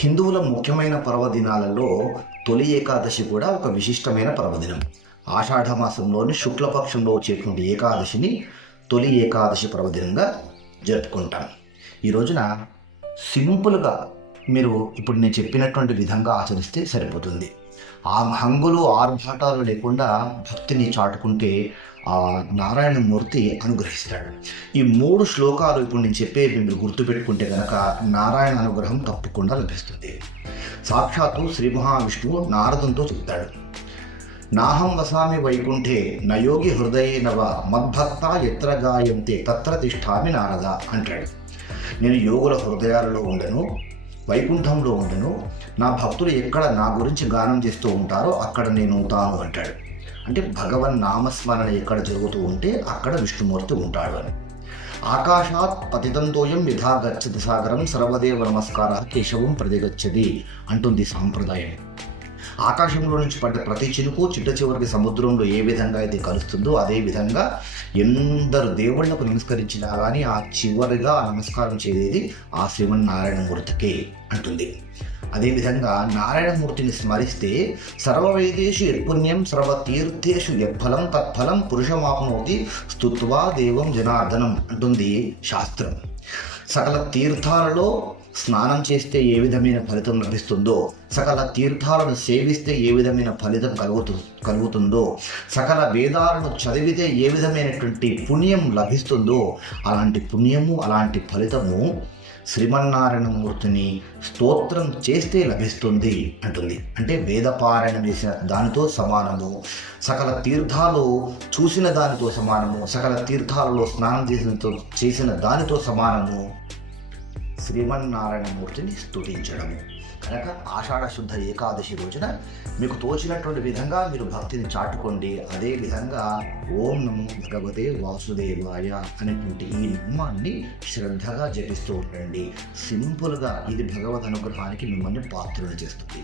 హిందువుల ముఖ్యమైన పర్వదినాలలో తొలి ఏకాదశి కూడా ఒక విశిష్టమైన పర్వదినం. ఆషాఢ మాసంలోని శుక్లపక్షంలో వచ్చేటువంటి ఏకాదశిని తొలి ఏకాదశి పర్వదినంగా జరుపుకుంటాం. ఈ రోజున సింపుల్గా మీరు ఇప్పుడు నేను చెప్పినటువంటి విధంగా ఆచరిస్తే సరిపోతుంది. ఆ హంగులు ఆర్భాటాలు లేకుండా భక్తిని చాటుకుంటే ఆ నారాయణమూర్తి అనుగ్రహిస్తాడు. ఈ 3 శ్లోకాలు ఇప్పుడు నేను చెప్పేవి మీరు గుర్తుపెట్టుకుంటే కనుక నారాయణ అనుగ్రహం తప్పకుండా లభిస్తుంది. సాక్షాత్తు శ్రీ మహావిష్ణువు నారదునితో చెప్తాడు, నాహం వసామి వైకుంఠే నయోగి హృదయే నవ మద్భక్త ఎత్ర గాయంతే తత్ర తిష్టామి నారద అంటాడు. నేను యోగుల హృదయాలలో ఉండను, వైకుంఠంలో ఉండను, నా భక్తులు ఎక్కడ నా గురించి గానం చేస్తూ ఉంటారో అక్కడ నేను ఉంటాను అంటాడు. అంటే భగవన్ నామస్మరణ ఎక్కడ జరుగుతూ ఉంటే అక్కడ విష్ణుమూర్తి ఉంటాడు అని. ఆకాశాత్ పతితంతోయం యథా గచ్చతి సాగరం సర్వదేవ నమస్కార కేశవం ప్రతిగచ్చది అంటుంది సాంప్రదాయం. ఆకాశంలో నుంచి పడ్డ ప్రతి చినుకు చిట్ట చివరికి సముద్రంలో ఏ విధంగా అయితే కలుస్తుందో అదే విధంగా ఎందరు దేవుళ్లకు నమస్కరించినా కానీ ఆ చివరిగా నమస్కారం చేసేది ఆ శ్రీమన్నారాయణమూర్తికే అంటుంది. అదేవిధంగా నారాయణమూర్తిని స్మరిస్తే సర్వవేదేషు యత్పుణ్యం సర్వతీర్థేషు యత్ఫలం తత్ఫలం పురుషమాప్నోతి స్తుత్వా దేవం జనార్దనం అంటుంది శాస్త్రం. సకల తీర్థాలలో స్నానం చేస్తే ఏ విధమైన ఫలితం లభిస్తుందో, సకల తీర్థాలను సేవిస్తే ఏ విధమైన ఫలితం కలుగుతుందో, సకల వేదాలను చదివితే ఏ విధమైనటువంటి పుణ్యం లభిస్తుందో అలాంటి పుణ్యము అలాంటి ఫలితము శ్రీమన్నారాయణమూర్తిని స్తోత్రం చేస్తే లభిస్తుంది అంటుంది. అంటే వేదపారాయణం చేసిన దానితో సమానము, సకల తీర్థాలు చూసిన దానితో సమానము, సకల తీర్థాలలో స్నానం చేసిన దానితో సమానము శ్రీమన్నారాయణమూర్తిని స్తుతించడము. కనుక ఆషాఢ శుద్ధ ఏకాదశి రోజున మీకు తోచినటువంటి విధంగా మీరు భక్తిని చాటుకోండి. అదే విధంగా ఓం నమో భగవతే వాసుదేవాయ అనేటువంటి ఈ నామాన్ని శ్రద్ధగా జపిస్తూ ఉండండి. సింపుల్గా ఇది భగవద్ అనుగ్రహానికి మిమ్మల్ని పాత్రలు చేస్తుంది.